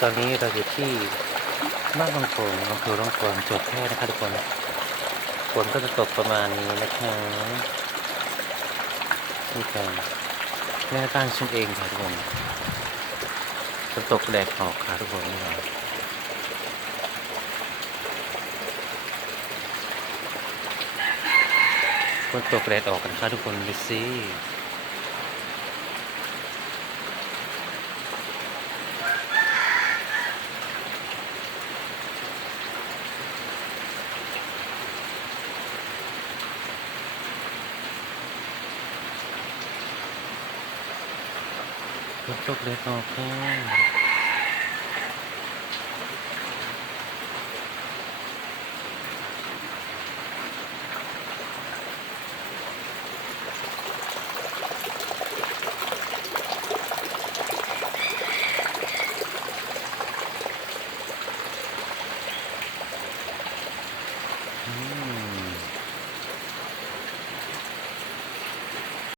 ตอนนี้เราอยู่ที่บ้านบางโขงอำเภอร่องกวางจังหวัดแพร่นะคะทุกคนฝนก็จะตกประมาณนี้นะคะนี่ค่ะแม่บ้านฉันเองค่ะทุกคนฝนตกแดดออกค่ะทุกคนนี่ค่ะฝนตกแดดออกกันค่ะทุกคนดูสิ ฝนตกแดดออกค่ะอืม